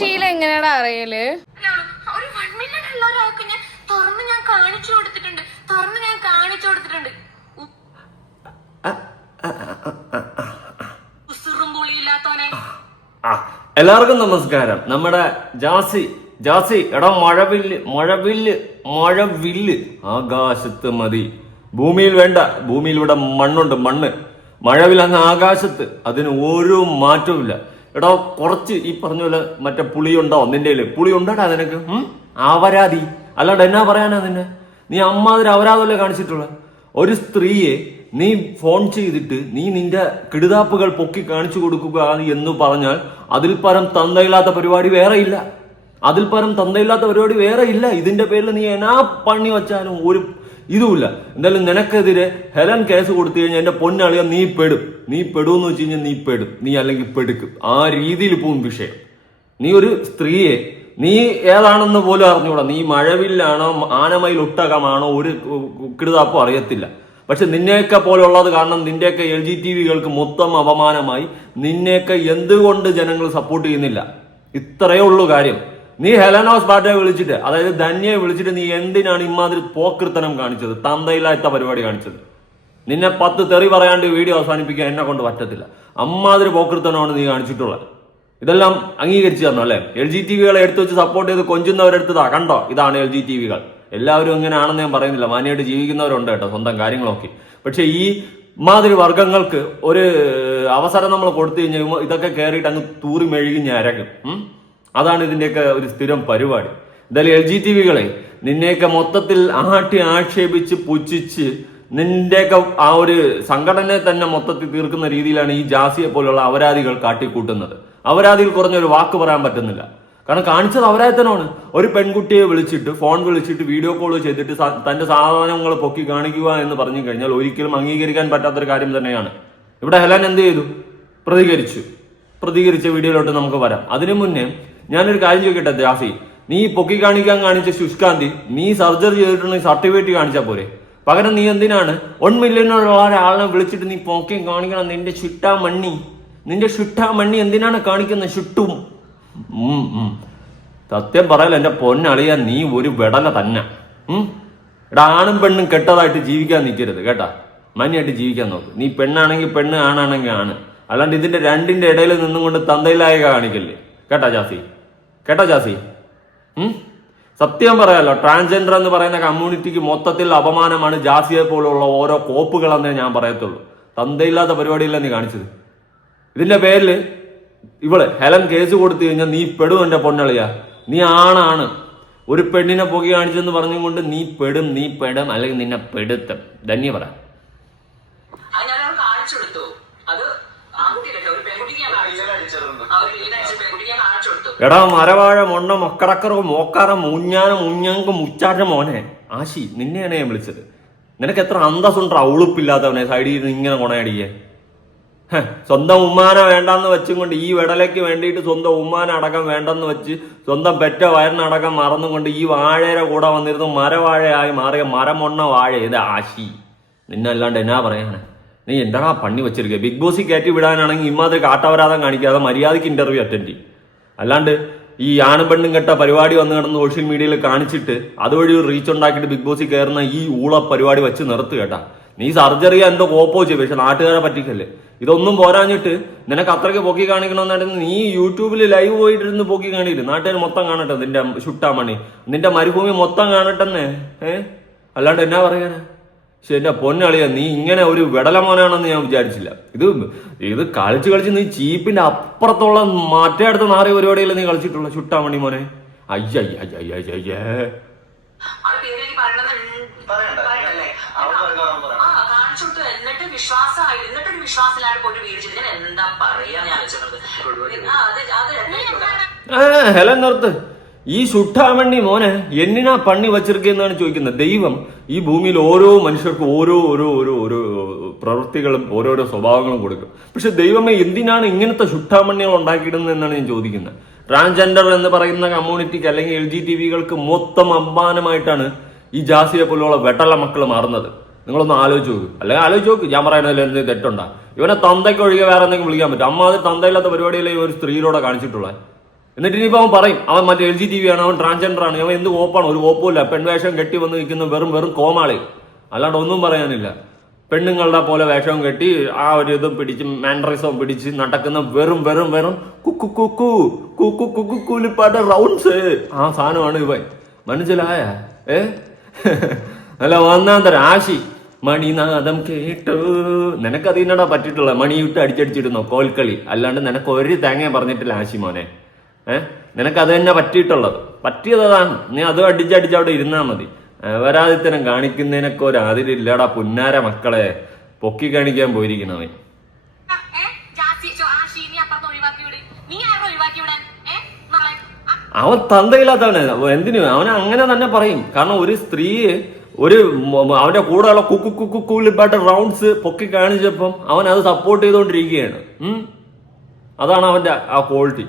ശീലം എങ്ങനെയാടാ അറിയല്? ഒരു 1 മില്യൺ ഉള്ള ഒരാൾക്ക് ഞാൻ തുറന്ന് ഞാൻ കാണിച്ചു കൊടുത്തിട്ടുണ്ട്. എല്ലാവർക്കും നമസ്കാരം. നമ്മുടെ ജാസി എടാ മഴവില്ല് ആകാശത്ത് മതി, ഭൂമിയിൽ വേണ്ട. ഭൂമിയിൽ ഇവിടെ മണ്ണുണ്ട്, മഴവിൽ അങ്ങ് ആകാശത്ത്, അതിന് ഒരു മാറ്റവും ഇല്ല. എടാ കുറച്ച് ഈ പറഞ്ഞ പോലെ മറ്റേ പുളിയുണ്ടോ നിന്റെ? പുളി ഉണ്ടാടാ നിനക്ക്? ആവരാതി അല്ലാണ്ട് എന്നാ പറയാനാ നിന്നെ? നീ അമ്മാതിരി അവരാതല്ലേ കാണിച്ചിട്ടുള്ള ഒരു സ്ത്രീയെ നീ ഫോൺ ചെയ്തിട്ട് നീ നിന്റെ കിടുതാപ്പുകൾ പൊക്കി കാണിച്ചു കൊടുക്കുക എന്ന് പറഞ്ഞാൽ അതിൽ പരം തന്തയില്ലാത്ത പരിപാടി വേറെ ഇല്ല. ഇതിന്റെ പേരിൽ നീ എന്നാ പണി വെച്ചാലും ഒരു ഇതുമില്ല. എന്തായാലും നിനക്കെതിരെ ഹെലൻ കേസ് കൊടുത്തു കഴിഞ്ഞാൽ എന്റെ പൊന്നളിയ നീ പെടുമെന്ന് വെച്ച് കഴിഞ്ഞാൽ നീ പെടും, നീ അല്ലെങ്കിൽ പെടുക്കും. ആ രീതിയിൽ പോവും വിഷയം. നീ ഒരു സ്ത്രീയെ നീ ഏതാണെന്ന് പോലും അറിഞ്ഞൂടാ. നീ മഴവില്ലാണോ ആനമയിൽ ഒട്ടകമാണോ ഒരു കിടുതാപ്പും അറിയത്തില്ല. പക്ഷെ നിന്നെയൊക്കെ പോലുള്ളത് കാരണം നിന്റെയൊക്കെ LGTVകൾക്ക് മൊത്തം അപമാനമായി. നിന്നെയൊക്കെ എന്തുകൊണ്ട് ജനങ്ങൾ സപ്പോർട്ട് ചെയ്യുന്നില്ല? ഇത്രയേ ഉള്ളൂ കാര്യം. നീ ഹെലനോസ് ബാറ്റയെ വിളിച്ചിട്ട്, അതായത് ധന്യയെ വിളിച്ചിട്ട് നീ എന്തിനാണ് ഇമാതിരി പോക്കൃത്തനം കാണിച്ചത്, തന്തയില്ലാത്ത പരിപാടി കാണിച്ചത്? നിന്നെ 10 തെറി പറയാണ്ട് വീഡിയോ അവസാനിപ്പിക്കാൻ എന്നെ കൊണ്ട് പറ്റത്തില്ല. അമ്മാതിരി പോക്കൃത്തനമാണ് നീ കാണിച്ചിട്ടുള്ളത്. ഇതെല്ലാം അംഗീകരിച്ചു തരണം അല്ലെ? LGTVകളെ എടുത്തു വെച്ച് സപ്പോർട്ട് ചെയ്ത് കൊഞ്ചുന്നവരെടുത്തതാ കണ്ടോ, ഇതാണ് LGTVകൾ. എല്ലാവരും ഇങ്ങനെയാണെന്ന് ഞാൻ പറയുന്നില്ല, മാന്യമായിട്ട് ജീവിക്കുന്നവരുണ്ട് കേട്ടോ, സ്വന്തം കാര്യങ്ങളൊക്കെ. പക്ഷെ ഈ മാതിരി വർഗങ്ങൾക്ക് ഒരു അവസരം നമ്മൾ കൊടുത്തു കഴിഞ്ഞാൽ ഇതൊക്കെ കയറിയിട്ട് അങ്ങ് തൂറി മെഴുകി ഞരകും. അതാണ് ഇതിന്റെയൊക്കെ ഒരു സ്ഥിരം പരിപാടി. എന്തായാലും LGTVകളെ നിന്നെയൊക്കെ മൊത്തത്തിൽ ആക്ഷേപിച്ച് പുച്ഛിച്ച് നിന്റെയൊക്കെ ആ ഒരു സംഘടനയെ തന്നെ മൊത്തത്തിൽ തീർക്കുന്ന രീതിയിലാണ് ഈ ജാസിയെ പോലുള്ള അപരാധികൾ കാട്ടിക്കൂട്ടുന്നത്. അപരാധികൾ കുറഞ്ഞൊരു വാക്ക് പറയാൻ പറ്റുന്നില്ല. കാരണം കാണിച്ചത് അവരായത്തനാണ്. ഒരു പെൺകുട്ടിയെ ഫോൺ വിളിച്ചിട്ട് വീഡിയോ കോൾ ചെയ്തിട്ട് തന്റെ സാധനങ്ങൾ പൊക്കി കാണിക്കുക എന്ന് പറഞ്ഞു കഴിഞ്ഞാൽ ഒരിക്കലും അംഗീകരിക്കാൻ പറ്റാത്തൊരു കാര്യം തന്നെയാണ്. ഇവിടെ ഹെലൻ എന്ത് ചെയ്തു? പ്രതികരിച്ച വീഡിയോയിലോട്ട് നമുക്ക് വരാം. അതിനു മുന്നേ ഞാനൊരു കാര്യം ചോദിക്കട്ടെ ജാസി, നീ പൊക്കി കാണിച്ച ശുഷ്കാന്തി നീ സർജറി ചെയ്തിട്ടുണ്ടെങ്കിൽ സർട്ടിഫിക്കറ്റ് കാണിച്ചാൽ പോരെ? പകരം നീ എന്തിനാണ് 1 മില്യണുള്ള ഒരാളെ വിളിച്ചിട്ട് നീ പൊക്കി കാണിക്കണം? നിന്റെ ഷുട്ടാ മണ്ണി എന്തിനാണ് കാണിക്കുന്നത്? ഷുട്ടും സത്യം പറയല എന്റെ പൊന്നളിയാ, നീ ഒരു വെടല തന്നെ. ഇവിടെ ആണും പെണ്ണും കെട്ടതായിട്ട് ജീവിക്കാൻ നിൽക്കരുത് കേട്ടാ. മാന്യമായിട്ട് ജീവിക്കാൻ നോക്ക്. നീ പെണ്ണാണെങ്കിൽ പെണ്ണ്, ആണാണെങ്കിൽ ആണ്. അല്ലാണ്ട് ഇതിന്റെ രണ്ടിന്റെ ഇടയിൽ നിന്നും കൊണ്ട് തന്തയിലായ കാണിക്കല്ലേ. കേട്ടാ ജാസി? സത്യം പറയാലോ, ട്രാൻസ്ജെൻഡർ എന്ന് പറയുന്ന കമ്മ്യൂണിറ്റിക്ക് മൊത്തത്തിൽ അപമാനമാണ് ജാസിയെ പോലുള്ള ഓരോ കോപ്പുകളെന്നേ ഞാൻ പറയത്തുള്ളൂ. തന്തയില്ലാത്ത പരിപാടിയല്ല നീ കാണിച്ചത്. ഇതിന്റെ പേരിൽ ഹെലൻ കേസ് കൊടുത്തു കഴിഞ്ഞാൽ നീ പെടും എന്റെ പൊന്നളിയാ. നീ ആണാണ്. ഒരു പെണ്ണിനെ പൊക്കി കാണിച്ചെന്ന് പറഞ്ഞുകൊണ്ട് നീ പെടും അല്ലെങ്കിൽ നിന്നെ പെടുത്തും. ധന്യ പറ. എടാ മരവാഴ മൊണ്ണ മക്കടക്കറവും മോക്കാറ മുഞ്ഞാനും മുഞ്ഞാങ്കും മുച്ചാറ്റ മോനെ ആശി, നിന്നെയാണ് ഞാൻ വിളിച്ചത്. നിനക്ക് എത്ര അന്തസ്സുണ്ടാ ഉളുപ്പില്ലാത്തവനെ സൈഡിൽ നിന്ന് ഇങ്ങനെ കൊണയടിയെ. സ്വന്തം ഉമ്മാനെ വേണ്ടെന്ന് വെച്ചും കൊണ്ട് ഈ വെടലയ്ക്ക് വേണ്ടിയിട്ട് സ്വന്തം ഉമ്മാനെ അടക്കം വേണ്ടെന്ന് വെച്ച് സ്വന്തം പെറ്റ വയറിനടക്കം മറന്നുകൊണ്ട് ഈ വാഴയുടെ കൂടെ വന്നിരുന്നു മരവാഴയായി മാറിയ മരമൊണ്ണ വാഴ. ഇത് ആശി, നിന്നല്ലാണ്ട് എന്നാ പറയാനാ? നീ എന്താ പണി വെച്ചിരിക്കുക? ബിഗ് ബോസിൽ കയറ്റി വിടാനാണെങ്കിൽ ഇമാതിരി കാട്ടവരാധം കാണിക്കാതെ മര്യാദയ്ക്ക് ഇന്റർവ്യൂ അറ്റൻഡ് ചെയ്യും. അല്ലാണ്ട് ഈ ആണും പെണ്ണും കെട്ട പരിപാടി വന്ന് കിടന്ന് സോഷ്യൽ മീഡിയയിൽ കാണിച്ചിട്ട് അതുവഴി ഒരു റീച്ച് ഉണ്ടാക്കിയിട്ട് ബിഗ് ബോസിൽ കയറുന്ന ഈ ഊള പരിപാടി വെച്ച് നിർത്ത് കേട്ടാ. നീ സർജറി എന്തോ കോപ്പോ ചെയ്യും, പക്ഷെ നാട്ടുകാരെ പറ്റിക്കല്ലേ. ഇതൊന്നും പോരാഞ്ഞിട്ട് നിനക്ക് അത്രയ്ക്ക് പൊക്കി കാണിക്കണമെന്നായിരുന്നു നീ യൂട്യൂബിൽ ലൈവ് പോയിട്ടിരുന്ന് പൊക്കി കാണിയില്ല. നാട്ടുകാർ മൊത്തം കാണട്ടെ നിന്റെ ഷുട്ടാമണി, നിന്റെ മരുഭൂമി മൊത്തം കാണട്ടെന്നേ. അല്ലാണ്ട് എന്നാ പറയാനാ? പക്ഷെ എന്റെ പൊന്നളിയ, നീ ഇങ്ങനെ ഒരു വെടലമോനാണെന്ന് ഞാൻ വിചാരിച്ചില്ല. ഇത് കളിച്ച് നീ ചീപ്പിന്റെ അപ്പുറത്തുള്ള മറ്റേ അടുത്ത നാറിയ പരിപാടിയല്ലേ നീ കളിച്ചിട്ടുള്ള ഷുട്ടാമണി മോനെ. അയ്യയ്യയ്യയ്യേ. ഹെലൻ നിർത്ത്. ഈ സുട്ടാമണ്ണി മോനെ എന്നിനാ പണി വച്ചിരിക്കുന്നതാണ് ചോദിക്കുന്നത്. ദൈവം ഈ ഭൂമിയിൽ ഓരോ മനുഷ്യർക്കും ഓരോ പ്രവൃത്തികളും ഓരോരോ സ്വഭാവങ്ങളും കൊടുക്കും. പക്ഷെ ദൈവമേ എന്തിനാണ് ഇങ്ങനത്തെ സുട്ടാമണ്ണികൾ ഉണ്ടാക്കിയിടുന്നത് എന്നാണ് ഞാൻ ചോദിക്കുന്നത്. ട്രാൻസ്ജെൻഡർ എന്ന് പറയുന്ന കമ്മ്യൂണിറ്റിക്ക് അല്ലെങ്കിൽ LGTVകൾക്ക് മൊത്തം അപമാനമായിട്ടാണ് ഈ ജാസിയെ പോലുള്ള വെട്ടല മക്കൾ മാറുന്നത്. നിങ്ങളൊന്ന് ആലോചിച്ച് നോക്ക്. അല്ലെങ്കിൽ ആലോചിച്ച് നോക്ക്, ഞാൻ പറയുന്നതിൽ എന്തെങ്കിലും തെറ്റുണ്ടാ? ഇവനെ തന്തയ്ക്ക് ഒഴികെ വേറെ എന്തെങ്കിലും വിളിക്കാൻ പറ്റും? അമ്മാതിരി തന്തയില്ലാത്ത പരിപാടിയല്ലേ ഒരു സ്ത്രീയിലൂടെ കാണിച്ചിട്ടുള്ളത്. എന്നിട്ട് ഇനിയിപ്പോ അവൻ പറയും അവൻ മറ്റേ LGTV ആണ്, അവൻ ട്രാൻസ്ജെൻഡർ ആണ്, അവൻ എന്ത് കോപ്പാണ്, ഒരു കോപ്പുമില്ല, പെൺവേഷം കെട്ടി വന്ന് നിൽക്കുന്ന വെറും കോമാളി, അല്ലാണ്ട് ഒന്നും പറയാനില്ല. പെണ്ണുങ്ങളുടെ പോലെ വേഷവും കെട്ടി ആ ഒരു ഇതും പിടിച്ച് മാൻഡറിസവും പിടിച്ച് നടക്കുന്ന വെറും കൂലിപ്പാട്ട റൗണ്ട്സ് ആ സാധനമാണ് ഇവൻ. മനസ്സിലായ? അല്ല ഒന്നാം തരം ആശി മണിനാദം കേട്ടു. നിനക്ക് അതിനടാ പറ്റിയിട്ടുള്ള മണിയിട്ട് അടിച്ചടിച്ചിടുന്നോ കോൽക്കളി, അല്ലാണ്ട് നിനക്ക് ഒരു തേങ്ങ പറഞ്ഞിട്ടില്ല ആശി മോനെ. നിനക്ക് അത് തന്നെ പറ്റിയിട്ടുള്ളത്, പറ്റിയതാണ്. നീ അതും അടിച്ചടിച്ച് അവിടെ ഇരുന്നാ മതി. വരാതിത്തരം കാണിക്കുന്നതിനൊക്കെ ഒരു അതിരില്ലടാ പുന്നാര മക്കളെ, പൊക്കി കാണിക്കാൻ പോയിരിക്കണവൻ. അവൻ തന്തയില്ലാത്തവനെ, എന്തിനു അവനെ അങ്ങനെ തന്നെ പറയും. കാരണം ഒരു സ്ത്രീയെ അവന്റെ കൂടെയുള്ള കൂലിപ്പാട്ട റൗണ്ട്സ് പൊക്കി കാണിച്ചപ്പം അവൻ അത് സപ്പോർട്ട് ചെയ്തുകൊണ്ടിരിക്കുകയാണ്. അതാണ് അവന്റെ ആ ക്വാളിറ്റി.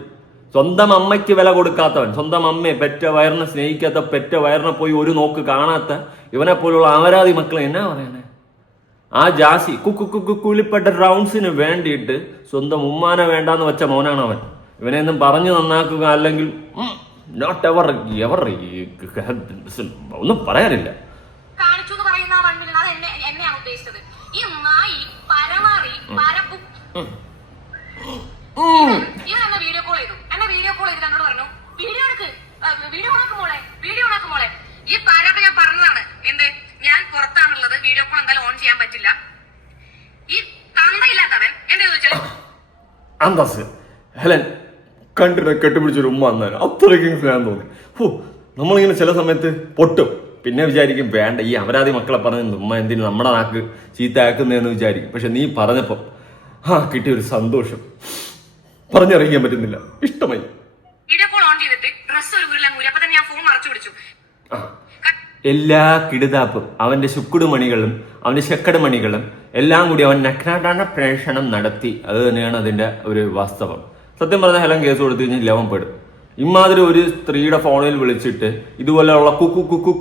സ്വന്തം അമ്മയ്ക്ക് വില കൊടുക്കാത്തവൻ, സ്വന്തം അമ്മയെ പെറ്റ വയറിനെ സ്നേഹിക്കാത്ത, പെറ്റ വയറിനെ പോയി ഒരു നോക്ക് കാണാത്ത ഇവനെ പോലുള്ള അപരാധി മക്കളെ എന്നാ പറയണേ. ആ ജാസി കൂലിപ്പെട്ട റൗണ്ട്സിന് വേണ്ടിയിട്ട് സ്വന്തം ഉമ്മാനെ വേണ്ടാന്ന് വെച്ച മോനാണ് അവൻ. ഇവനെയൊന്നും പറഞ്ഞു നന്നാക്കുക അല്ലെങ്കിൽ നോട്ട് എവർ ഒന്നും പറയാനില്ല. അന്തസ് ഹെലൻ കണ്ടിട്ട് കെട്ടിപ്പിടിച്ചൊരു ഉമ്മ വന്നാൽ അത്രയ്ക്കും സ്നേഹം തോന്നി. നമ്മളിങ്ങനെ ചില സമയത്ത് പൊട്ടും, പിന്നെ വിചാരിക്കും വേണ്ട ഈ അപരാധി മക്കളെ പറഞ്ഞ ഉമ്മ എന്തിനു നമ്മുടെ നാക്ക് ചീത്തയാക്കുന്നതെന്ന് വിചാരിക്കും. പക്ഷെ നീ പറഞ്ഞപ്പം കിട്ടിയൊരു സന്തോഷം പറഞ്ഞറിയിക്കാൻ പറ്റുന്നില്ല, ഇഷ്ടമായി. എല്ലാ കിടുതാപ്പും അവന്റെ ശുക്കുട് മണികളും അവന്റെ ശക്കട് മണികളും എല്ലാം കൂടി അവൻ നഗ്നാടാന പ്രേഷണം നടത്തി. അത് തന്നെയാണ് അതിന്റെ ഒരു വാസ്തവം. സത്യം പറഞ്ഞ ഹെലൻ കേസ് കൊടുത്തു കഴിഞ്ഞാൽ ലവൻ പെടും. ഇമാതിരി ഒരു സ്ത്രീയുടെ ഫോണിൽ വിളിച്ചിട്ട് ഇതുപോലെയുള്ള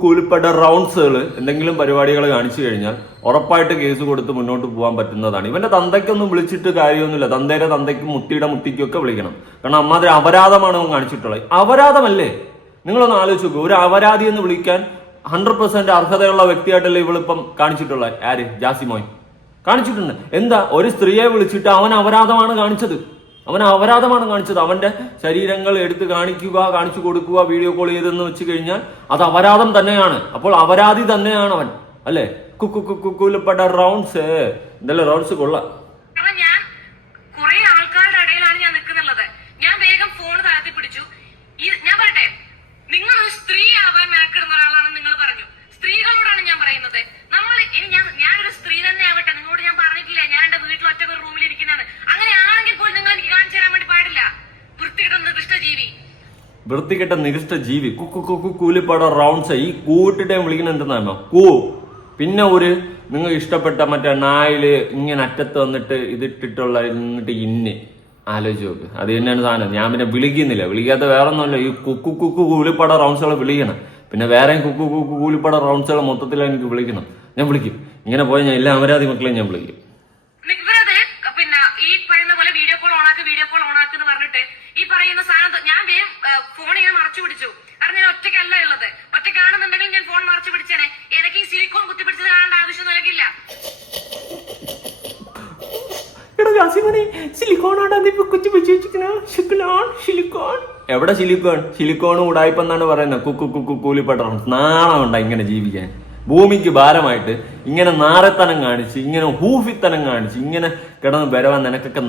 കൂലിപ്പെട്ട റൗണ്ട്സുകൾ എന്തെങ്കിലും പരിപാടികൾ കാണിച്ചു കഴിഞ്ഞാൽ ഉറപ്പായിട്ട് കേസ് കൊടുത്ത് മുന്നോട്ട് പോകാൻ പറ്റുന്നതാണ്. ഇവന്റെ തന്തയ്ക്കൊന്നും വിളിച്ചിട്ട് കാര്യമൊന്നുമില്ല. തന്തയുടെ തന്തയ്ക്കും മുത്തിയുടെ മുത്തിക്കും ഒക്കെ വിളിക്കണം. കാരണം അമ്മാതിരി അപരാധമാണ് അവൻ കാണിച്ചിട്ടുള്ളത്. അപരാധമല്ലേ? നിങ്ങളൊന്ന് ആലോചിച്ച് നോക്കൂ. ഒരു അപരാധി എന്ന് വിളിക്കാൻ 100% അർഹതയുള്ള വ്യക്തിയായിട്ടല്ലേ ഇവളിപ്പം കാണിച്ചിട്ടുള്ളത്. ആര്? ജാസി മോൻ കാണിച്ചിട്ടുണ്ട്. എന്താ ഒരു സ്ത്രീയെ വിളിച്ചിട്ട് അവൻ അപരാധമാണ് കാണിച്ചത്. അവന്റെ ശരീരങ്ങൾ എടുത്ത് കാണിച്ചു കൊടുക്കുക, വീഡിയോ കോൾ ചെയ്തെന്ന് വെച്ച് കഴിഞ്ഞാൽ അത് അപരാധം തന്നെയാണ്. അപ്പോൾ അപരാധി തന്നെയാണ് അവൻ, അല്ലേ? കൂലിപ്പെട്ട റൗണ്ട്സ് എന്തെല്ലാം റൗണ്ട്സ് കൊള്ളാം. വൃത്തികെട്ട നികൃഷ്ട ജീവി കൂലിപ്പാട റൗണ്ട്സ്. ഈ കൂട്ടിട്ട് വിളിക്കുന്ന എന്തെന്നാണോ പിന്നെ നിങ്ങൾക്ക് ഇഷ്ടപ്പെട്ട മറ്റേ നായില് ഇങ്ങനെ അറ്റത്ത് വന്നിട്ട് ഇതിട്ടിട്ടുള്ള എന്നിട്ട് ആലോചിച്ച് നോക്ക്. അത് തന്നെയാണ് സാധനം. ഞാൻ പിന്നെ വിളിക്കുന്നില്ല. വിളിക്കാത്ത വേറെ ഒന്നുമല്ല, ഈ കൂലിപ്പാട റൗണ്ട്സുകളെ വിളിക്കണം. പിന്നെ വേറെ കൂലിപ്പാട റൗണ്ട്സുകളെ മൊത്തത്തിൽ എനിക്ക് വിളിക്കണം. ഞാൻ വിളിക്കും. ഇങ്ങനെ പോയാൽ ഞാൻ എല്ലാ അപരാധി മക്കളെയും ഞാൻ വിളിക്കും. എവിടെ സിലിക്കോൺ ഉടായിപ്പെന്നാണ് പറയുന്നത്. കൂലിപ്പെട്ട നാണമുണ്ട ഇങ്ങനെ ജീവിക്കാൻ. ഭൂമിക്ക് ഭാരമായിട്ട് ഇങ്ങനെ നാറത്തനം കാണിച്ച്, ഇങ്ങനെ ഹൂഫിത്തനം കാണിച്ച്, ഇങ്ങനെ കിടന്ന് വരവാൻ നിനക്കൊക്കെ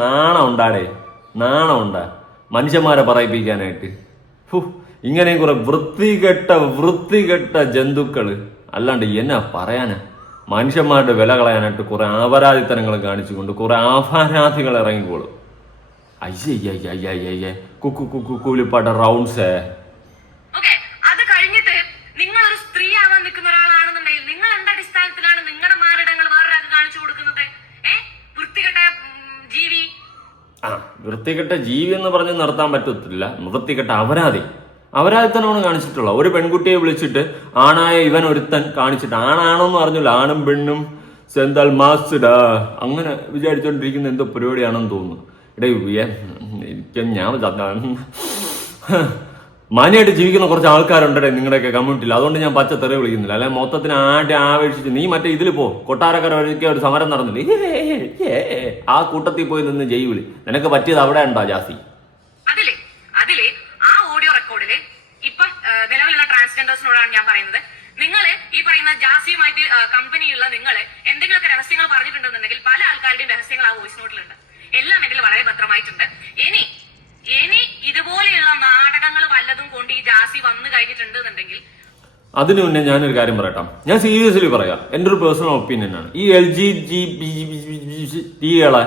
നാണമുണ്ടാ മനുഷ്യന്മാരെ പറയിപ്പിക്കാനായിട്ട്. ഇങ്ങനെയും കുറെ വൃത്തികെട്ട ജന്തുക്കള്. അല്ലാണ്ട് എന്നാ പറയാനാ? മനുഷ്യന്മാരുടെ വില കളയാനായിട്ട് കുറെ അപരാധിത്തനങ്ങൾ കാണിച്ചുകൊണ്ട് കുറെ അപരാധികൾ ഇറങ്ങിക്കോളും. അയ്യയ്യയ്യയ്യയ്യേ കൂലിപ്പാട്ട റൗണ്ട്സ്. അത് കഴിഞ്ഞിട്ട് നിങ്ങൾ ഒരു സ്ത്രീ ആവാൻ നിൽക്കുന്ന ഒരാളാണെന്നുണ്ടെങ്കിൽ നിങ്ങൾ എന്ത് അടിസ്ഥാനത്തിലാണ് നിങ്ങളുടെ മാറിടങ്ങൾ വേറൊരാൾക്ക് കാണിച്ചു കൊടുക്കുന്നത്? വൃത്തികെട്ട ജീവി. വൃത്തികെട്ട ജീവി എന്ന് പറഞ്ഞ് നിർത്താൻ പറ്റത്തില്ല. വൃത്തികെട്ട അപരാധിത്തനമാണ് കാണിച്ചിട്ടുള്ള. ഒരു പെൺകുട്ടിയെ വിളിച്ചിട്ട് ആണായ ഇവൻ ഒരുത്തൻ കാണിച്ചിട്ട്, ആണാണോന്ന് പറഞ്ഞില്ല, ആണും പെണ്ണും സെന്താൽ മാസ്റ്റഡാ അങ്ങനെ വിചാരിച്ചോണ്ടിരിക്കുന്ന എന്തോ പരിപാടിയാണെന്ന് തോന്നുന്നു. ഞാൻ മാന്യമായിട്ട് ജീവിക്കുന്ന കുറച്ച് ആൾക്കാരുണ്ടേ നിങ്ങളുടെയൊക്കെ കമ്മ്യൂണിറ്റിയിൽ. അതുകൊണ്ട് ഞാൻ പച്ച തെറി വിളിക്കുന്നില്ല. അല്ലെങ്കിൽ മൊത്തത്തിന് ആവേശിച്ച് നീ മറ്റേ ഇതിൽ പോ, കൊട്ടാരക്കര വഴിക്ക് ഒരു സമരം നടന്നില്ലേ, ആ കൂട്ടത്തിൽ പോയി നിന്ന് ജയ് വിളി. നിനക്ക് പറ്റിയത് അവിടെ ഉണ്ടോ ജാസി? അതില് ആ ഓഡിയോ റെക്കോർഡില് ഇപ്പൊ നിലവിലുള്ള ട്രാൻസ്ജെൻഡേഴ്സിനോടാണ് ഞാൻ പറയുന്നത്. നിങ്ങൾ ഈ പറയുന്ന ജാസിയുമായിട്ട് കമ്പനിയുള്ള നിങ്ങൾ എന്തെങ്കിലുമൊക്കെ രഹസ്യങ്ങൾ പറഞ്ഞിട്ടുണ്ടെന്നുണ്ടെങ്കിൽ പല ആൾക്കാരുടെയും രഹസ്യങ്ങൾ ആ വോയിസ് നോട്ടിലുണ്ട്. എല്ലാം ഇതിൽ വളരെ ഭദ്രമായിട്ടുണ്ട്. ഇനി ഇതുപോലെയുള്ള നാടകങ്ങൾ വല്ലതും കൊണ്ട് ഈ ജാസി വന്നു കഴിഞ്ഞിട്ടുണ്ടെന്നുണ്ടെങ്കിൽ അതിനു മുന്നേ ഞാനൊരു കാര്യം പറയട്ടാം. ഞാൻ സീരിയസ്ലി പറയാം, എൻ്റെ ഒരു പേഴ്സണൽ ഒപ്പീനിയൻ ആണ്. ഈ LGBTകളെ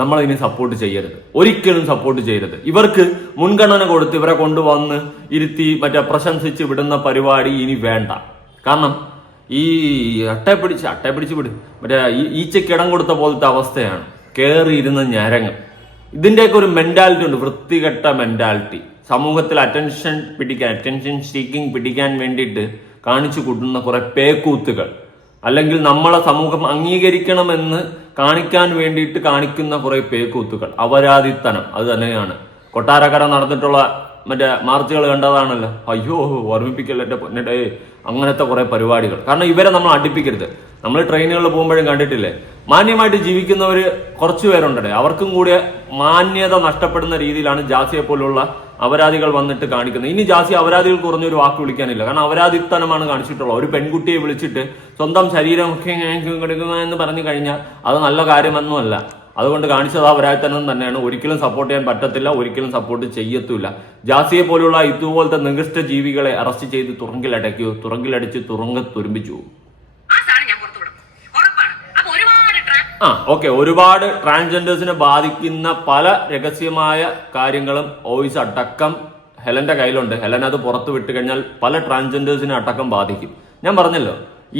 നമ്മളിനി സപ്പോർട്ട് ചെയ്യരുത്, ഒരിക്കലും സപ്പോർട്ട് ചെയ്യരുത്. ഇവർക്ക് മുൻഗണന കൊടുത്ത് ഇവരെ കൊണ്ടുവന്ന് ഇരുത്തി മറ്റേ പ്രശംസിച്ച് വിടുന്ന പരിപാടി ഇനി വേണ്ട. കാരണം ഈ അട്ടയെ പിടിച്ച് വിടും, മറ്റേ ഈച്ചയ്ക്ക് ഇടം കൊടുത്ത പോലത്തെ അവസ്ഥയാണ്. കയറിയിരുന്ന ഞരങ്ങ്. ഇതിന്റെയൊക്കെ ഒരു മെന്റാലിറ്റി ഉണ്ട്, വൃത്തികെട്ട മെന്റാലിറ്റി. സമൂഹത്തിൽ അറ്റൻഷൻ സീക്കിംഗ് പിടിക്കാൻ വേണ്ടിയിട്ട് കാണിച്ചു കൂട്ടുന്ന കുറെ പേക്കൂത്തുകൾ, അല്ലെങ്കിൽ നമ്മളെ സമൂഹം അംഗീകരിക്കണമെന്ന് കാണിക്കാൻ വേണ്ടിയിട്ട് കാണിക്കുന്ന കുറെ പേക്കൂത്തുകൾ, അപരാധിത്തനം. അത് തന്നെയാണ് കൊട്ടാരക്കര നടന്നിട്ടുള്ള മറ്റേ മാർച്ചുകൾ കണ്ടതാണല്ലോ. അയ്യോ ഓർമ്മിപ്പിക്കല്ലേ എന്റെ പൊന്നടേ, അങ്ങനത്തെ കുറെ പരിപാടികൾ. കാരണം ഇവരെ നമ്മൾ അടുപ്പിക്കരുത്. നമ്മൾ ട്രെയിനുകളിൽ പോകുമ്പോഴും കണ്ടിട്ടില്ലേ, മാന്യമായിട്ട് ജീവിക്കുന്നവര് കുറച്ചു പേരുണ്ടേ, അവർക്കും കൂടെ മാന്യത നഷ്ടപ്പെടുന്ന രീതിയിലാണ് ജാസിയെ പോലുള്ള അപരാധികൾ വന്നിട്ട് കാണിക്കുന്നത്. ഇനി ജാസി അപരാധികൾ കുറഞ്ഞൊരു വാക്ക് വിളിക്കാനില്ല. കാരണം അപരാധിത്തനമാണ് കാണിച്ചിട്ടുള്ളത്. ഒരു പെൺകുട്ടിയെ വിളിച്ചിട്ട് സ്വന്തം ശരീരം എന്ന് പറഞ്ഞു കഴിഞ്ഞാൽ അത് നല്ല കാര്യമൊന്നുമല്ല. അതുകൊണ്ട് കാണിച്ചത് അപരാധിത്തനം തന്നെയാണ്. ഒരിക്കലും സപ്പോർട്ട് ചെയ്യാൻ പറ്റത്തില്ല, ഒരിക്കലും സപ്പോർട്ട് ചെയ്യത്തില്ല. ജാസിയെ പോലുള്ള ഇതുപോലത്തെ നികൃഷ്ട ജീവികളെ അറസ്റ്റ് ചെയ്ത് തുറങ്കിലടിച്ച് തുരുമ്പിച്ചു. ഓക്കെ, ഒരുപാട് ട്രാൻസ്ജെൻഡേഴ്സിനെ ബാധിക്കുന്ന പല രഹസ്യമായ കാര്യങ്ങളും വോയിസ് അടക്കം ഹെലന്റെ കയ്യിലുണ്ട്. ഹെലൻ അത് പുറത്തു വിട്ട് കഴിഞ്ഞാൽ പല ട്രാൻസ്ജെൻഡേഴ്സിനെ അടക്കം ബാധിക്കും. ഞാൻ പറഞ്ഞല്ലോ,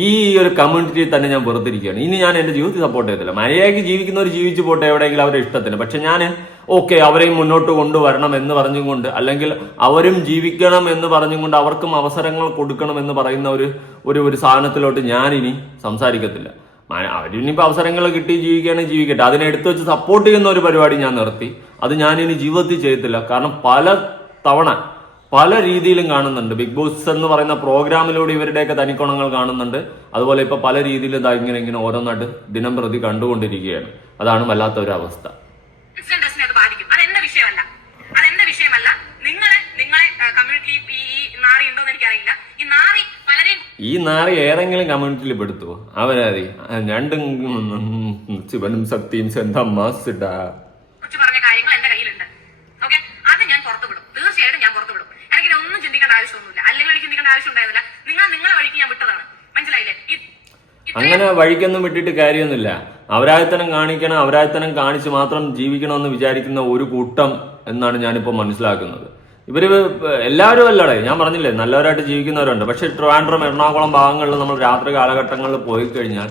ഈ ഒരു കമ്മ്യൂണിറ്റിയിൽ തന്നെ ഞാൻ വെറുതിരിക്കുകയാണ്. ഇനി ഞാൻ എന്റെ ജീവിതത്തിൽ സപ്പോർട്ട് ചെയ്തില്ല. മര്യാദയ്ക്ക് ജീവിക്കുന്നവർ ജീവിച്ചു പോട്ടെ എവിടെയെങ്കിലും അവരുടെ ഇഷ്ടത്തിന്. പക്ഷെ ഞാൻ ഓക്കെ അവരെയും മുന്നോട്ട് കൊണ്ടുവരണം എന്ന് പറഞ്ഞുകൊണ്ട്, അല്ലെങ്കിൽ അവരും ജീവിക്കണം എന്ന് പറഞ്ഞുകൊണ്ട് അവർക്കും അവസരങ്ങൾ കൊടുക്കണം എന്ന് പറയുന്ന ഒരു സാധനത്തിലോട്ട് ഞാനിനി സംസാരിക്കത്തില്ല. അവരിനിപ്പോൾ അവസരങ്ങൾ കിട്ടി ജീവിക്കുകയാണെങ്കിൽ ജീവിക്കട്ടെ. അതിനെ എടുത്തു വെച്ച് സപ്പോർട്ട് ചെയ്യുന്ന ഒരു പരിപാടി ഞാൻ നിർത്തി. അത് ഞാനിനി ജീവിതത്തിൽ ചെയ്യത്തില്ല. കാരണം പല തവണ പല രീതിയിലും കാണുന്നുണ്ട്. ബിഗ് ബോസ് എന്ന് പറയുന്ന പ്രോഗ്രാമിലൂടെ ഇവരുടെയൊക്കെ തനിക്കുണങ്ങൾ കാണുന്നുണ്ട്. അതുപോലെ ഇപ്പൊ പല രീതിയിലും ഇങ്ങനെ ഓരോന്നായിട്ട് ദിനം പ്രതി കണ്ടുകൊണ്ടിരിക്കുകയാണ്. അതാണ് വല്ലാത്ത ഒരു അവസ്ഥ. ഈ നാറി ഏതെങ്കിലും കമ്മ്യൂണിറ്റിയിൽ പെടുത്തുവോ? അവരതി രണ്ടും ശിവനും സത്യം സെന്തമ്മാസിട്ടാ പറഞ്ഞ കാര്യങ്ങൾ എന്റെ കയ്യിലുണ്ട്. ഓക്കെ, അത് ഞാൻ പുറത്തുവിടും. തീർച്ചയായിട്ടും ഞാൻ പുറത്തുവിടും. എനിക്ക് ഒന്നും ചിന്തിക്കേണ്ട ആവശ്യമൊന്നുമില്ല. അല്ലെങ്കിൽ എനിക്ക് ചിന്തിക്കേണ്ട ആവശ്യം ഉണ്ടായിരുന്നില്ല. നിങ്ങളെ വഴിക്ക് ഞാൻ വിട്ടതാണ്. മനസ്സിലായില്ലേ? അങ്ങനെ വഴിക്കൊന്നും വിട്ടിട്ട് കാര്യമൊന്നുമില്ല. അവരായത്തനം കാണിക്കണം, അവരായത്തനം കാണിച്ച് മാത്രം ജീവിക്കണമെന്ന് വിചാരിക്കുന്ന ഒരു കൂട്ടം എന്നാണ് ഞാനിപ്പോൾ മനസ്സിലാക്കുന്നത്. ഇവര് എല്ലാവരും അല്ലടേ, ഞാൻ പറഞ്ഞില്ലേ നല്ലവരായിട്ട് ജീവിക്കുന്നവരുണ്ട്. പക്ഷെ ട്രിവാൻഡ്രം, എറണാകുളം ഭാഗങ്ങളിൽ നമ്മൾ രാത്രി കാലഘട്ടങ്ങളിൽ പോയി കഴിഞ്ഞാൽ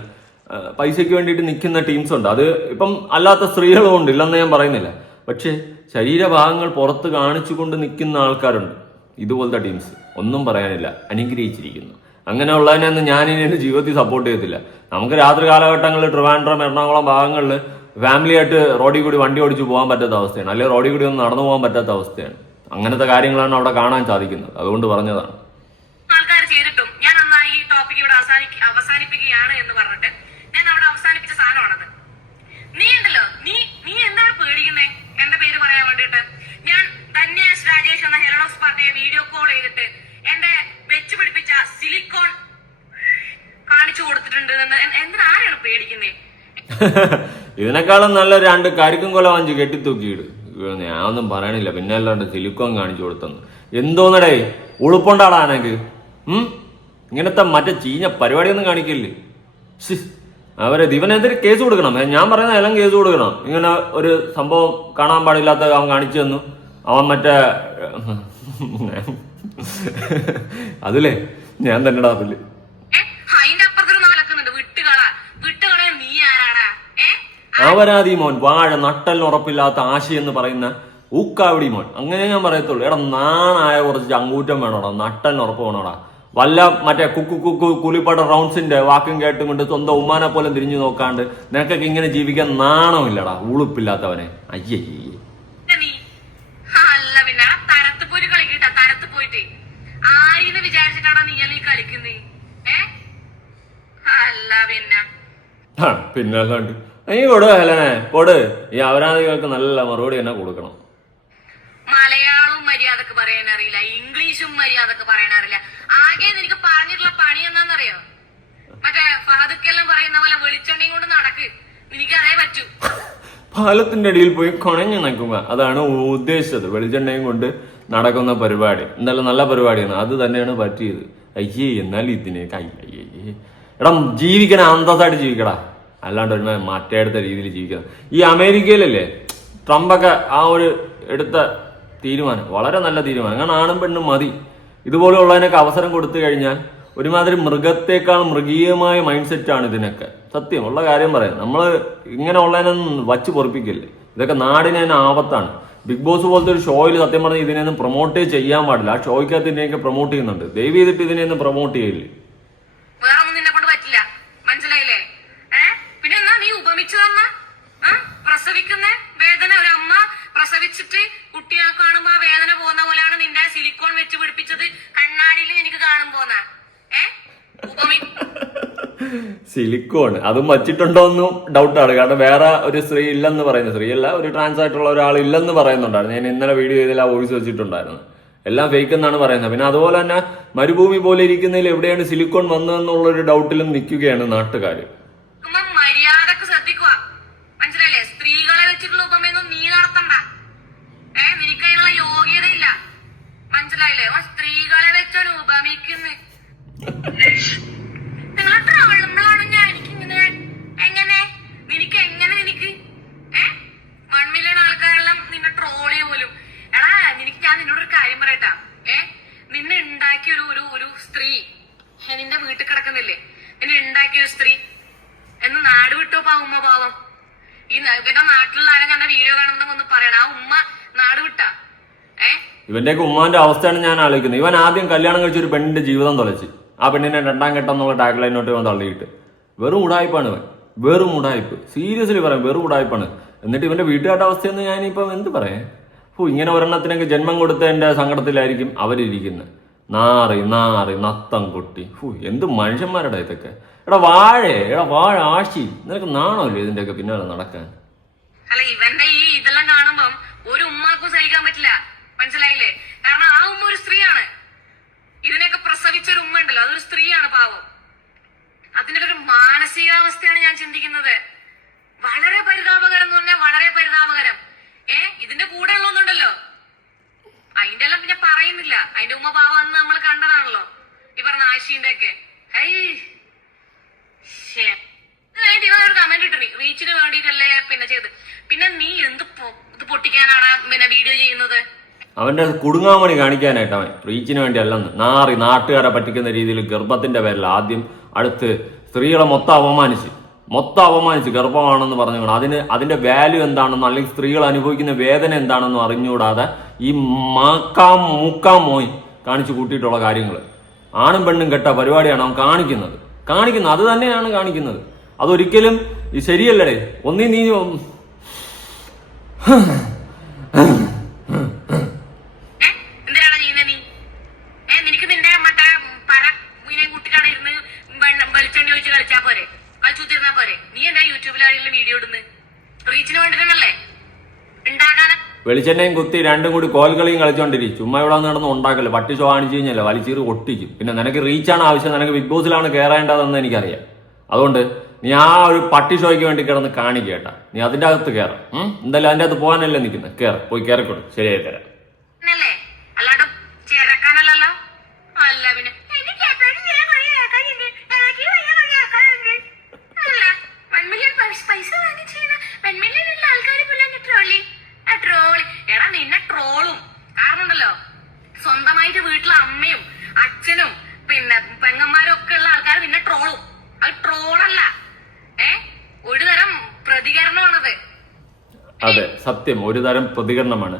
പൈസയ്ക്ക് വേണ്ടിയിട്ട് നിൽക്കുന്ന ടീംസ് ഉണ്ട്. അത് ഇപ്പം അല്ലാത്ത സ്ത്രീകളും ഉണ്ട്, ഇല്ലെന്ന് ഞാൻ പറയുന്നില്ല. പക്ഷെ ശരീരഭാഗങ്ങൾ പുറത്ത് കാണിച്ചുകൊണ്ട് നിൽക്കുന്ന ആൾക്കാരുണ്ട്. ഇതുപോലത്തെ ടീംസ് ഒന്നും പറയാനില്ല, അനുഗ്രഹിച്ചിരിക്കുന്നു. അങ്ങനെയുള്ളതിനൊന്നും ഞാനിനി എൻ്റെ ജീവിതത്തിൽ സപ്പോർട്ട് ചെയ്യത്തില്ല. നമുക്ക് രാത്രി കാലഘട്ടങ്ങളിൽ ട്രിവാൻഡ്രം, എറണാകുളം ഭാഗങ്ങളിൽ ഫാമിലിയായിട്ട് റോഡിൽ കൂടി വണ്ടി ഓടിച്ച് പോകാൻ പറ്റാത്ത അവസ്ഥയാണ്, അല്ലെങ്കിൽ റോഡിൽ കൂടി ഒന്നും നടന്നു പോകാൻ പറ്റാത്ത അവസ്ഥയാണ്. അങ്ങനത്തെ കാര്യങ്ങളാണ് അവിടെ കാണാൻ സാധിക്കുന്നത്. അതുകൊണ്ട് പറഞ്ഞതാണ്. ആൾക്കാർ ചെയ്തിട്ടും ഞാൻ എന്നാ ഈ ടോപ്പിക് ഇവിടെ അവസാനിപ്പിക്കുകയാണ് എന്ന് പറഞ്ഞിട്ട് ഞാൻ അവിടെ അവസാനിപ്പിച്ച സാധനമാണത്. നീ ഉണ്ടല്ലോ, നീ എന്താണ് പേടിക്കുന്നേ എന്റെ പേര് പറയാൻ വേണ്ടിട്ട്? ഞാൻ ധന്യാസ് രാജേഷ് എന്ന ഹെലനോസ് പാർട്ടിയെ വീഡിയോ കോൾ ചെയ്തിട്ട് എന്റെ വെച്ച് പിടിപ്പിച്ച സിലിക്കോൺ കാണിച്ചു കൊടുത്തിട്ടുണ്ട്. എന്തിനാരാണ് പേടിക്കുന്നേ? ഇതിനേക്കാളും നല്ല രണ്ട് കരിക്കും കൊല വാങ്ങിച്ച് കെട്ടിത്തൂക്കിയിട്. ഞാനൊന്നും പറയണില്ല. പിന്നെ അല്ലാണ്ട് സിലിക്കോൺ കാണിച്ചു കൊടുത്തെന്ന് എന്തോന്നടേ, ഉളുപ്പുണ്ടാടാ എനക്ക്. ഇങ്ങനത്തെ മറ്റേ ചീഞ്ഞ പരിപാടിയൊന്നും കാണിക്കില്ലേ. ഇവനെതിരെ കേസ് കൊടുക്കണം. ഞാൻ പറയുന്ന എല്ലാം കേസ് കൊടുക്കണം. ഇങ്ങനെ ഒരു സംഭവം കാണാൻ പാടില്ലാത്ത അവൻ കാണിച്ചു തന്നു. അവൻ മറ്റേ അതിലേ ഞാൻ തന്നെടാ അതില്. അവരാതി മോൻ, വാഴ നട്ടലിന് ഉറപ്പില്ലാത്ത ആശി എന്ന് പറയുന്ന ഊക്കാവിടി മോൻ, അങ്ങനെ ഞാൻ പറയത്തുള്ളൂ. എടാ നാണായ കുറച്ച് ചങ്കൂറ്റം വേണോടാ, നട്ടലിന് ഉറപ്പ് വേണോടാ. വല്ല മറ്റേ കുലിപ്പട റൗണ്ട്സിന്റെ വാക്കും കേട്ടും കൊണ്ട് സ്വന്തം ഉമ്മാനെ പോലും തിരിഞ്ഞു നോക്കാണ്ട് നിനക്കൊക്കെ ഇങ്ങനെ ജീവിക്കാൻ നാണമില്ലടാ, ഉളുപ്പില്ലാത്തവനെ. അയ്യേ അല്ല പിന്നെ തരത്തുപൊരു കളി കളിക്കുന്നേ? അല്ല പിന്നെ അല്ലാണ്ട് നീ കൊടു ഹെലനെ കൊടു. ഈ അപരാധികൾക്ക് നല്ല മറുപടി തന്നെ കൊടുക്കണം. മലയാളവും മര്യാദക്ക് പറയാൻ അറിയില്ല, ഇംഗ്ലീഷും മര്യാദക്ക് പറയാൻ അറിയില്ല. ആകെ നിനക്ക് പറഞ്ഞിട്ടുള്ള പണി എന്താണെന്നറിയോ? മറ്റേ ഫഹദുക്കെല്ലാം പറയുന്ന പോലെ വെളിച്ചെണ്ണയും കൊണ്ട് നടക്ക്. എനിക്ക് അതേ പറ്റൂ. പാലത്തിന്റെ അടിയിൽ പോയി കുണഞ്ഞു നിൽക്കുക, അതാണ് ഉദ്ദേശിച്ചത്. വെളിച്ചെണ്ണയും കൊണ്ട് നടക്കുന്ന പരിപാടി എന്തായാലും നല്ല പരിപാടിയാണ്. അത് തന്നെയാണ് പറ്റിയത്. അയ്യേ എന്നാലും ഇതിനേക്ക് അയ്യേ എടാ, ജീവിക്കണ അന്തസ്സായിട്ട് ജീവിക്കടാ, അല്ലാണ്ട് ഒരു മറ്റേടുത്ത രീതിയിൽ ജീവിക്കണം. ഈ അമേരിക്കയിലല്ലേ ട്രംപൊക്കെ ആ ഒരു എടുത്ത തീരുമാനം വളരെ നല്ല തീരുമാനം. കാരണം ആണും പെണ്ണും മതി. ഇതുപോലെയുള്ളതിനൊക്കെ അവസരം കൊടുത്തു കഴിഞ്ഞാൽ ഒരുമാതിരി മൃഗത്തെക്കാൾ മൃഗീയമായ മൈൻഡ് സെറ്റാണ് ഇതിനൊക്കെ. സത്യം ഉള്ള കാര്യം പറയാം. നമ്മൾ ഇങ്ങനെ ഉള്ളതിനൊന്നും വച്ച് പൊറപ്പിക്കില്ലേ. ഇതൊക്കെ നാടിന് തന്നെ ആപത്താണ്. ബിഗ് ബോസ് പോലത്തെ ഒരു ഷോയിൽ സത്യം പറഞ്ഞാൽ ഇതിനെയൊന്നും പ്രൊമോട്ടേ ചെയ്യാൻ പാടില്ല. ആ ഷോയ്ക്കകത്ത് ഇതിനെയൊക്കെ പ്രൊമോട്ട് ചെയ്യുന്നുണ്ട്. ദയവ് ചെയ്തിട്ട് ഇതിനെയൊന്നും പ്രൊമോട്ട് ചെയ്യില്ലേ. പ്രസവിക്കുന്ന വേദന ഒരു അമ്മ പ്രസവിച്ചിട്ട് കുട്ടിയെ കാണുമ്പോ ആ വേദന പോകുന്ന പോലെയാണ് നിന്റെ സിലിക്കോൺ വെച്ച് പിടിപ്പിച്ചത് കണ്ണാടിയിൽ എനിക്ക് കാണുമ്പോന്ന സിലിക്കോൺ അതും വച്ചിട്ടുണ്ടോന്നും ഡൗട്ടാണ്. കാരണം വേറെ ഒരു സ്ത്രീ ഇല്ലെന്ന് പറയുന്നത്, സ്ത്രീയല്ല ഒരു ട്രാൻസ് ആയിട്ടുള്ള ഒരാൾ ഇല്ലെന്ന് പറയുന്നുണ്ടായിരുന്നു. ഞാൻ ഇന്നലെ വീഡിയോ ചെയ്തതിൽ ആ വോയിസ് വെച്ചിട്ടുണ്ടായിരുന്നു. എല്ലാം ഫേക്ക് എന്നാണ് പറയുന്നത്. പിന്നെ അതുപോലെ തന്നെ മരുഭൂമി പോലെ ഇരിക്കുന്നതിൽ എവിടെയാണ് സിലിക്കോൺ വന്നതെന്നുള്ളൊരു ഡൗട്ടിലും നിൽക്കുകയാണ് നാട്ടുകാർ. മര്യാദക്ക് ശ്രദ്ധിക്കുക, മനസ്സിലായില്ലേ? സ്ത്രീകളെ വെച്ചിട്ടുള്ള ഉപമയൊന്നും നീ നടത്തണ്ട. നിനക്ക് അതിനുള്ള യോഗ്യതയില്ല, മനസ്സിലായില്ലേ? സ്ത്രീകളെ വെച്ചാണ് ഉപമിക്കുന്നത്. നിങ്ങൾ ട്രോളുമ്പോഴാണ് ഞാൻ എനിക്കിങ്ങനെ എങ്ങനെ നിനക്ക് 1 മില്യൺ ആൾക്കാരെല്ലാം നിന്നെ ട്രോളി പോലും. എടാ നിനക്ക് ഞാൻ നിന്നോടൊരു കാര്യം പറയട്ടാ. നിന്നെ ഉണ്ടാക്കിയ ഒരു സ്ത്രീ നിന്റെ വീട്ടിൽ കിടക്കുന്നില്ലേ? നിന്നെ ഉണ്ടാക്കിയ ഒരു സ്ത്രീ എന്ന് നാട് വിട്ടോ ഉമ്മ പാവം. ഈ പിന്നെ നാട്ടിലുള്ള ആരും കണ്ട വീഡിയോ കാണുന്ന ഒന്ന് പറയണം. ആ ഉമ്മ നാട് വിട്ടാ. ഇവന്റെയൊക്കെ ഉമ്മാന്റെ അവസ്ഥയാണ് ഞാൻ ആലോചിക്കുന്നത്. ഇവൻ ആദ്യം കല്യാണം കഴിച്ച ഒരു പെണ്ണിന്റെ ജീവിതം തുലച്ച് ആ പെണ്ണിനെ 2ാം ഘട്ടം എന്നുള്ള ടാഗ് ലൈനോട്ട് ഇവൻ തള്ളിയിട്ട് വെറും ഉടായ്പാണ് ഇവൻ. വെറും ഉടായ്പ്. സീരിയസ്ലി പറയാം, വെറും ഉടായ്പാണ്. എന്നിട്ട് ഇവന്റെ വീട്ടുകാരുടെ അവസ്ഥയെന്ന് ഞാനിപ്പം എന്ത് പറയാം. ഇങ്ങനെ ഒരെണ്ണത്തിനൊക്കെ ജന്മം കൊടുത്തതിന്റെ സങ്കടത്തിലായിരിക്കും അവരിയ്ക്കുന്നത്. നാറി നത്തം കുട്ടി. എന്ത് മനുഷ്യന്മാരുടെ ഇതൊക്കെ. എടാ വാഴ ആശി, നിനക്ക് നാണമല്ലേ ഇതിന്റെയൊക്കെ പിന്നാലെ നടക്കാൻ? അല്ല ഇവന്റെ ഈ ഇതെല്ലാം കാണുമ്പം ഒരു ഉമ്മാക്കും സഹിക്കാൻ പറ്റില്ല, മനസ്സിലായില്ലേ? കാരണം ആ ഉമ്മ ഒരു സ്ത്രീയാണ്. ഇതിനൊക്കെ പ്രസവിച്ചൊരു ഉമ്മ ഉണ്ടല്ലോ, അതൊരു സ്ത്രീയാണ് പാവം. അതിന്റെ ഒരു മാനസികാവസ്ഥയാണ് ഞാൻ ചിന്തിക്കുന്നത്. വളരെ പരിതാപകരം എന്ന് പറഞ്ഞാൽ വളരെ പരിതാപകരം. ഇതിന്റെ കൂടെ ഉള്ളൊന്നുണ്ടല്ലോ, അതിന്റെ എല്ലാം പിന്നെ പറയുന്നില്ല. അതിന്റെ ഉമ്മ പാവന്ന് നമ്മൾ കണ്ടതാണല്ലോ ഈ പറഞ്ഞ ആശീന്റെ ഒക്കെ. ഒരു കമന്റ് ഇട്ടു, റീച്ചിന് വേണ്ടിട്ടല്ലേ പിന്നെ ചെയ്ത്. പിന്നെ നീ എന്ത് ഇത് പൊട്ടിക്കാനാണ് പിന്നെ വീഡിയോ ചെയ്യുന്നത്? അവന്റെ കുടുങ്ങാമണി കാണിക്കാനായിട്ട് അവൻ റീച്ചിന് വേണ്ടി അല്ലെന്ന്. നാട്ടുകാരെ പറ്റിക്കുന്ന രീതിയിൽ ഗർഭത്തിന്റെ പേരിൽ ആദ്യം അടുത്ത് സ്ത്രീകളെ മൊത്തം അപമാനിച്ച് ഗർഭമാണെന്ന് പറഞ്ഞു. അതിന്റെ വാല്യൂ എന്താണെന്നോ അല്ലെങ്കിൽ സ്ത്രീകൾ അനുഭവിക്കുന്ന വേദന എന്താണെന്നോ അറിഞ്ഞുകൂടാതെ ഈ മൂക്കാം മോയ് കാണിച്ചു കൂട്ടിയിട്ടുള്ള കാര്യങ്ങൾ ആണും പെണ്ണും കെട്ട പരിപാടിയാണ് അവൻ കാണിക്കുന്നത്. അത് തന്നെയാണ് കാണിക്കുന്നത്. അതൊരിക്കലും ശരിയല്ലടേ. ഒന്നീ നീ വെളിച്ചെണ്ണയും കുത്തി രണ്ടും കൂടി കോൽകളിയും കളിച്ചോണ്ടിരിക്കും. ചുമ്മാ ഇവിടെ നടന്ന് ഉണ്ടാക്കല്. പട്ടി ഷോ കാണിച്ചു കഴിഞ്ഞാൽ വലിച്ചീറ് ഒട്ടിക്കും. പിന്നെ നിനക്ക് റീച്ചാണ് ആവശ്യം, നിനക്ക് ബിഗ് ബോസിലാണ് കയറേണ്ടതെന്ന് എനിക്കറിയാം. അതുകൊണ്ട് നീ ആ ഒരു പട്ടി ഷോയ്ക്ക് വേണ്ടി കിടന്ന് കാണിക്കേട്ടാ. നീ അതിന്റെ അകത്ത് കയറാം. എന്തായാലും അതിന്റെ അകത്ത് പോകാനല്ലേ നിൽക്കുന്നത്. പോയി കയറിക്കോട്ടെ, ശരിയായി തരാം. സ്വന്തമായിട്ട് വീട്ടിലെ അമ്മയും അച്ഛനും പിന്നെ പെങ്ങന്മാരും ഒക്കെ ഉള്ള ആൾക്കാർ നിന്നെ ട്രോളും. അത് ട്രോളല്ല, ഒരു തരം പ്രതികരണമാണത്. അതെ, സത്യം, ഒരു തരം പ്രതികരണമാണ്.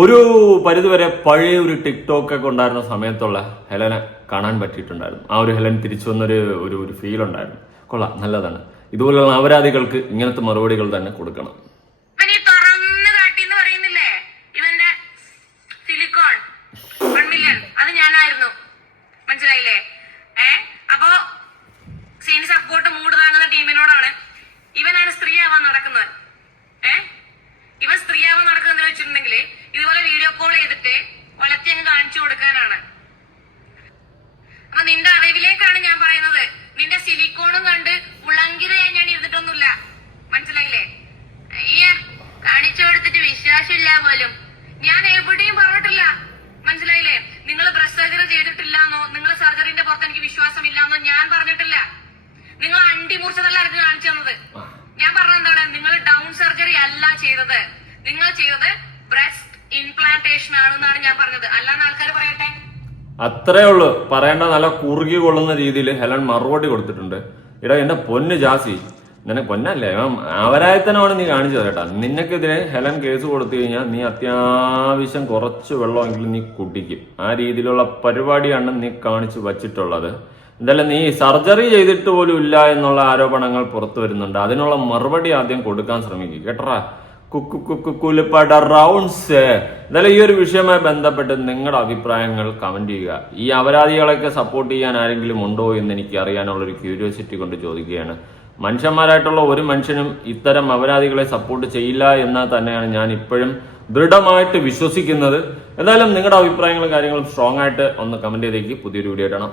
ഒരു പരിധിവരെ പഴയ ഒരു ടിക്ടോക്ക് ഒക്കെ ഉണ്ടായിരുന്ന സമയത്തുള്ള ഹെലനെ കാണാൻ പറ്റിയിട്ടുണ്ടായിരുന്നു. ആ ഒരു ഹെലൻ തിരിച്ചു വന്നൊരു ഒരു ഫീൽ ഉണ്ടായിരുന്നു. കൊള്ളാം, നല്ലതാണ്. ഇതുപോലുള്ള അപരാധികൾക്ക് ഇങ്ങനത്തെ മറുപടികൾ തന്നെ കൊടുക്കണം. അത് ഞാനായിരുന്നു, മനസ്സിലായില്ലേ? സ്ത്രീയാവാൻ നടക്കുന്നത്. ഇവൻ സ്ത്രീയാവാൻ നടക്കുന്നത് വെച്ചിട്ടുണ്ടെങ്കിൽ ഇതുപോലെ വീഡിയോ കോൾ ചെയ്തിട്ട് വളർത്തി അങ്ങ് കാണിച്ചു കൊടുക്കാനാണ്. അപ്പൊ നിന്റെ അറിവിലേക്കാണ് ഞാൻ പറയുന്നത്. നിന്റെ സിലിക്കോണും കണ്ട് മുളങ്കിത ഞാൻ ഇരുന്നിട്ടൊന്നുമില്ല, മനസ്സിലായില്ലേ? അയ്യ, കാണിച്ചു കൊടുത്തിട്ട് വിശ്വാസമില്ല പോലും. ഞാൻ എവിടെയും പറഞ്ഞിട്ടില്ല, മനസ്സിലായില്ലേ? നിങ്ങൾ ബ്രസ്റ്റ് സർജറി ചെയ്തിട്ടില്ലാന്നോ, നിങ്ങൾ സർജറിന്റെ പുറത്ത് എനിക്ക് വിശ്വാസമില്ലാന്നോ ഞാൻ പറഞ്ഞിട്ടില്ല. നിങ്ങൾ അണ്ടിമൂർച്ചതല്ല എനിക്ക് കാണിച്ചു തന്നത്. ഞാൻ പറഞ്ഞത് എന്താണ്? നിങ്ങൾ ഡൗൺ സർജറി അല്ല ചെയ്തത്, നിങ്ങൾ ചെയ്തത് ബ്രസ്റ്റ് ഇംപ്ലാന്റേഷൻ ആണെന്നാണ് ഞാൻ പറഞ്ഞത്. അല്ലാന്ന് ആൾക്കാർ പറയട്ടെ. അത്രേ ഉള്ളു. പറയേണ്ട നല്ല കുറുകി കൊള്ളുന്ന രീതിയിൽ ഹെലൻ മറുപടി കൊടുത്തിട്ടുണ്ട്. ഇടാ എന്റെ പൊന്ന് ജാസി, നിനക്ക് പൊന്നല്ലേ, അവരായത്തനമാണ് നീ കാണിച്ചത് കേട്ടാ. നിനക്കെതിരെ ഹെലൻ കേസ് കൊടുത്തു കഴിഞ്ഞാൽ നീ അത്യാവശ്യം കുറച്ച് വെള്ളമെങ്കിലും നീ കുടിക്കും. ആ രീതിയിലുള്ള പരിപാടിയാണ് നീ കാണിച്ചു വച്ചിട്ടുള്ളത്. എന്തായാലും നീ സർജറി ചെയ്തിട്ട് പോലും ഇല്ല എന്നുള്ള ആരോപണങ്ങൾ പുറത്തു വരുന്നുണ്ട്. അതിനുള്ള മറുപടി ആദ്യം കൊടുക്കാൻ ശ്രമിക്കും കേട്ടറാ. കുലുപ്പട റൗണ്ട്സ്. എന്തായാലും ഈ ഒരു വിഷയവുമായി ബന്ധപ്പെട്ട് നിങ്ങളുടെ അഭിപ്രായങ്ങൾ കമന്റ് ചെയ്യുക. ഈ അപരാധികളൊക്കെ സപ്പോർട്ട് ചെയ്യാൻ ആരെങ്കിലും ഉണ്ടോ എന്ന് എനിക്ക് അറിയാനുള്ള ഒരു ക്യൂരിയോസിറ്റി കൊണ്ട് ചോദിക്കുകയാണ്. മനുഷ്യന്മാരായിട്ടുള്ള ഒരു മനുഷ്യനും ഇത്തരം അപരാധികളെ സപ്പോർട്ട് ചെയ്യില്ല എന്ന് തന്നെയാണ് ഞാൻ ഇപ്പോഴും ദൃഢമായിട്ട് വിശ്വസിക്കുന്നത്. എന്തായാലും നിങ്ങളുടെ അഭിപ്രായങ്ങളും കാര്യങ്ങളും സ്ട്രോങ് ആയിട്ട് ഒന്ന് കമന്റ് ചെയ്തേക്ക്. പുതിയൊരു വീഡിയോ ഇടണം.